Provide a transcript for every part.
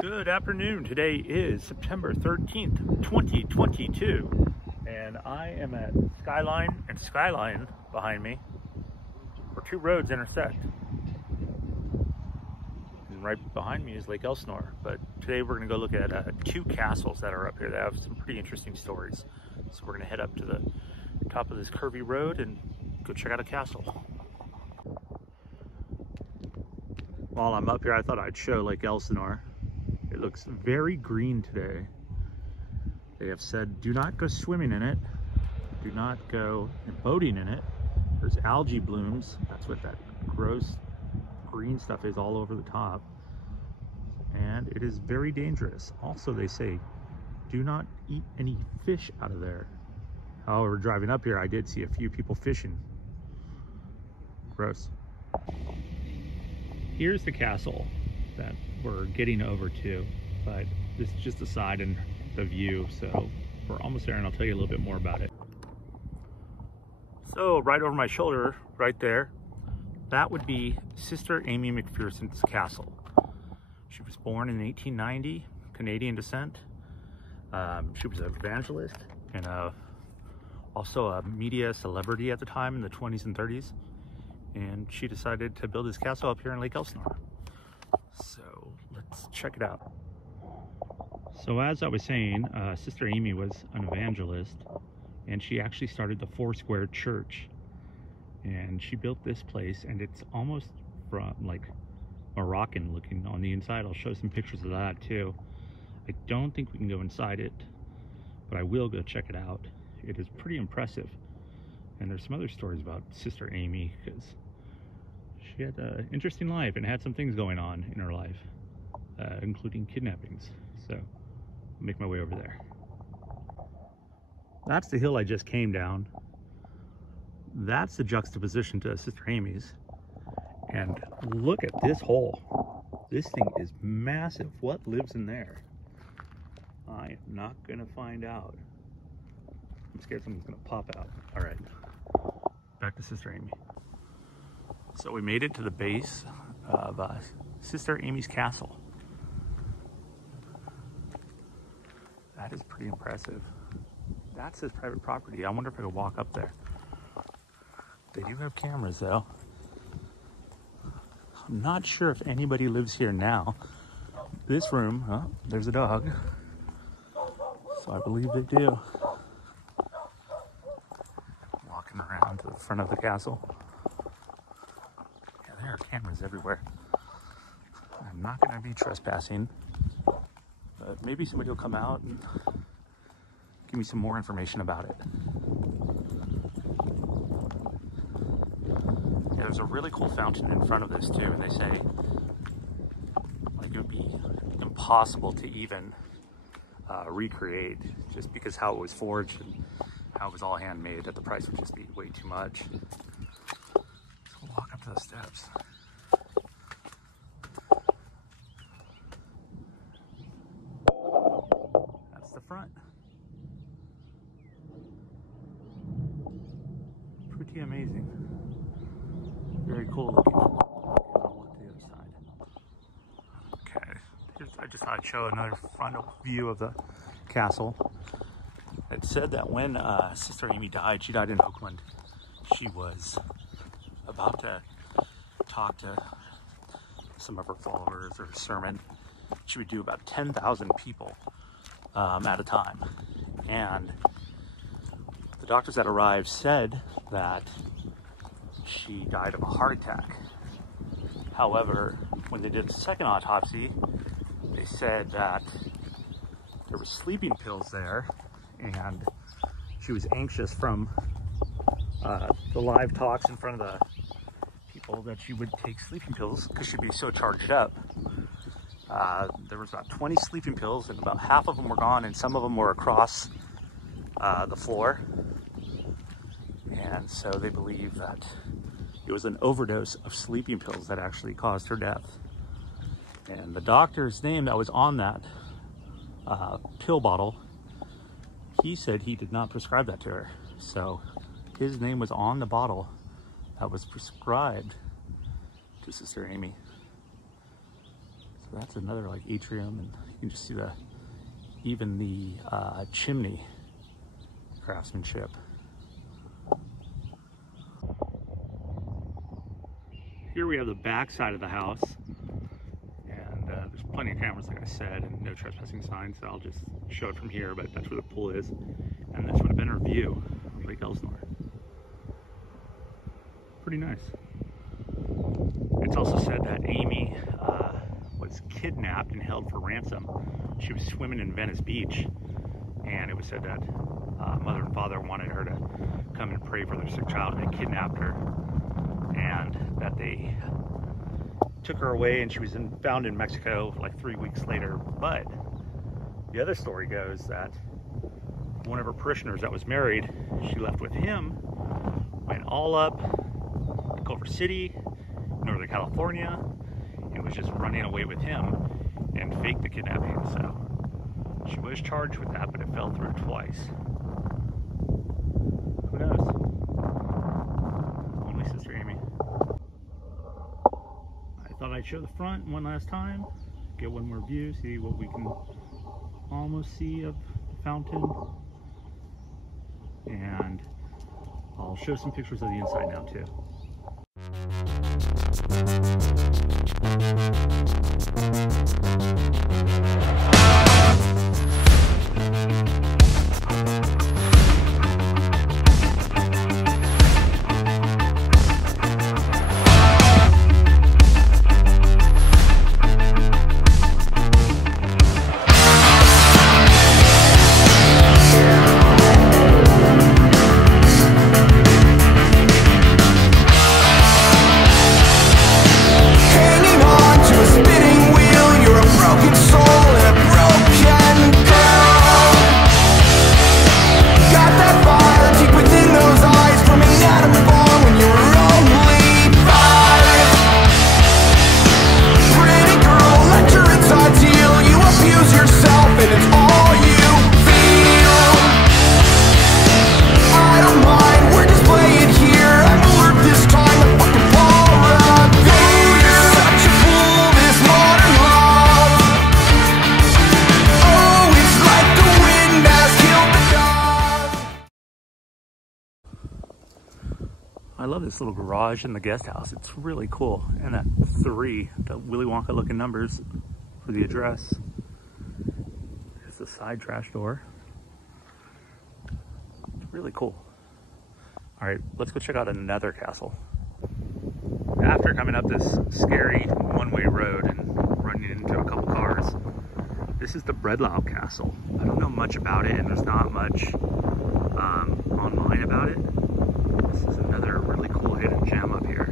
Good afternoon. Today is September 13th, 2022, and I am at Skyline and Skyline behind me, where two roads intersect. And right behind me is Lake Elsinore, but today we're going to go look at two castles that are up here that have some pretty interesting stories. So we're going to head up to the top of this curvy road and go check out a castle. While I'm up here, I thought I'd show Lake Elsinore. It looks very green today. They have said, do not go swimming in it. Do not go boating in it. There's algae blooms. That's what that gross green stuff is all over the top. And it is very dangerous. Also, they say, do not eat any fish out of there. However, driving up here, I did see a few people fishing. Gross. Here's the castle that we're getting over to, but this is just the side and the view, so we're almost there and I'll tell you a little bit more about it. So right over my shoulder, right there, that would be Sister Aimee McPherson's castle. She was born in 1890, Canadian descent. She was an evangelist and also a media celebrity at the time in the 20s and 30s, and she decided to build this castle up here in Lake Elsinore. So let's check it out. So as I was saying, Sister Aimee was an evangelist, and she actually started the Foursquare Church. And she built this place, and it's almost from like Moroccan looking on the inside. I'll show some pictures of that too. I don't think we can go inside it, but I will go check it out. It is pretty impressive. And there's some other stories about Sister Aimee, because she had an interesting life and had some things going on in her life, including kidnappings. So I'll make my way over there. That's the hill I just came down. That's the juxtaposition to Sister Aimee's. And look at this hole. This thing is massive. What lives in there? I am not gonna find out. I'm scared something's gonna pop out. All right, back to Sister Aimee. So we made it to the base of Sister Aimee's castle. That is pretty impressive. That's his private property. I wonder if I could walk up there. They do have cameras though. I'm not sure if anybody lives here now. This room, oh, there's a dog. So I believe they do. Walking around to the front of the castle. Yeah, there are cameras everywhere. I'm not going to be trespassing, but maybe somebody will come out and give me some more information about it. Yeah, there's a really cool fountain in front of this too, and they say like it would be impossible to even recreate, just because how it was forged and how it was all handmade, that the price would just be way too much. So we'll walk up to the steps. That's the front. Pretty amazing. Very cool looking. I'll look to the other side. Okay, I just thought I'd show another front view of the castle. It said that when Sister Aimee died, she died in Oakland. She was about to talk to some of her followers or a sermon. She would do about 10,000 people at a time. And the doctors that arrived said that she died of a heart attack. However, when they did a second autopsy, they said that there were sleeping pills there, and she was anxious from the live talks in front of the people that she would take sleeping pills because she'd be so charged up. There was about 20 sleeping pills, and about half of them were gone, and some of them were across the floor. And so they believe that it was an overdose of sleeping pills that actually caused her death. And the doctor's name that was on that pill bottle, he said he did not prescribe that to her. So his name was on the bottle that was prescribed to Sister Aimee. So that's another like atrium, and you can just see even the chimney craftsmanship. Here we have the back side of the house, and there's plenty of cameras, like I said, and no trespassing signs, so I'll just show it from here, but that's where the pool is. And this would have been our view of Lake Elsinore. Pretty nice. It's also said that Aimee was kidnapped and held for ransom. She was swimming in Venice Beach, and it was said that mother and father wanted her to come and pray for their sick child, and they kidnapped her, and that they took her away, and she was found in Mexico like 3 weeks later. But the other story goes that one of her parishioners that was married, she left with him, went all up Culver City, Northern California, and was just running away with him and faked the kidnapping. So she was charged with that, but it fell through twice. Who knows? Only Sister Aimee. I thought I'd show the front one last time, get one more view, see what we can almost see of the fountain, and I'll show some pictures of the inside now too. I love this little garage in the guest house. It's really cool. And that 3, the Willy Wonka looking numbers for the address. There's the side trash door. It's really cool. All right, let's go check out another castle. After coming up this scary one-way road and running into a couple cars, this is the Bredlau Castle. I don't know much about it, and there's not much online about it. This is another really cool hidden gem up here.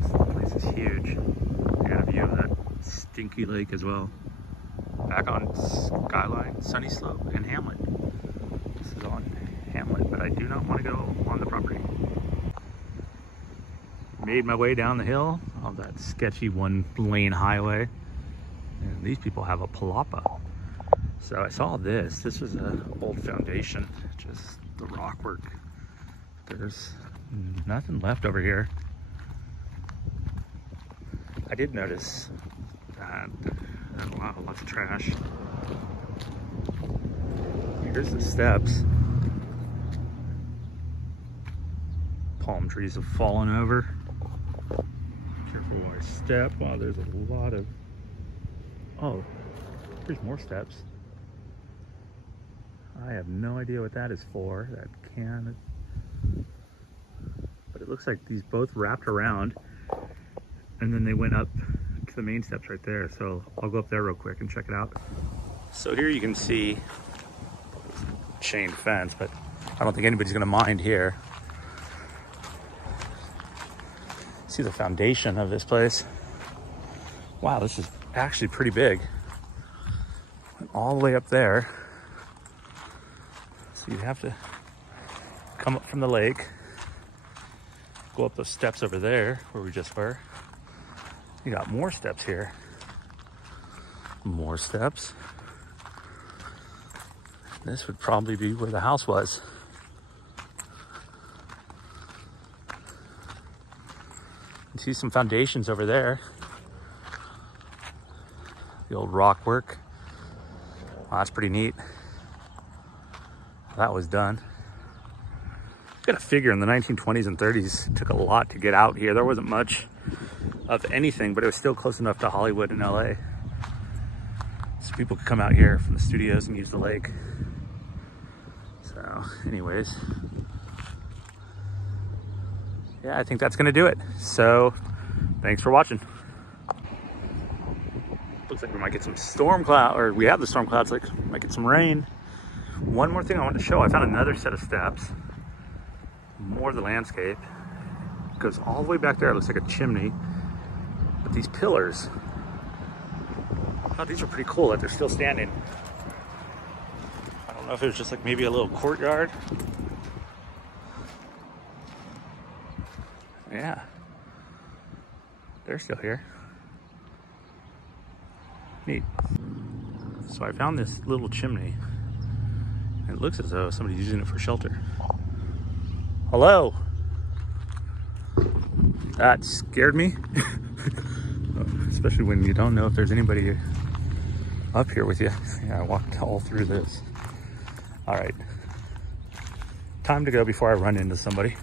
This place is huge. You got a view of that stinky lake as well. Back on Skyline, Sunny Slope, and Hamlet. This is on Hamlet, but I do not want to go on the property. Made my way down the hill of that sketchy 1-lane highway. And these people have a palapa. So I saw this. This was an old foundation, just the rock work. There's nothing left over here. I did notice that there's lots of trash. Here's the steps. Palm trees have fallen over. Careful where I step. Wow, there's a lot of... Oh, there's more steps. I have no idea what that is for. That can... But it looks like these both wrapped around and then they went up to the main steps right there. So I'll go up there real quick and check it out. So here you can see chain fence, but I don't think anybody's gonna mind here. See the foundation of this place. Wow, this is actually pretty big. Went all the way up there. So you have to come up from the lake, go up those steps over there where we just were. You got more steps here. More steps. This would probably be where the house was. You see some foundations over there. The old rock work. Wow, that's pretty neat. That was done. Gotta figure in the 1920s and 30s, it took a lot to get out here. There wasn't much of anything, but it was still close enough to Hollywood and LA. So people could come out here from the studios and use the lake. So anyways, yeah, I think that's gonna do it. So thanks for watching. Looks like we might get some storm cloud, or we have the storm clouds, like might get some rain. One more thing I wanted to show, I found another set of steps. More of the landscape. It goes all the way back there, it looks like a chimney. But these pillars, oh, these are pretty cool that they're still standing. I don't know if it was just like maybe a little courtyard. Yeah, they're still here. Neat. So I found this little chimney. It looks as though somebody's using it for shelter. Hello. That scared me. Especially when you don't know if there's anybody up here with you. Yeah, I walked all through this. All right. Time to go before I run into somebody.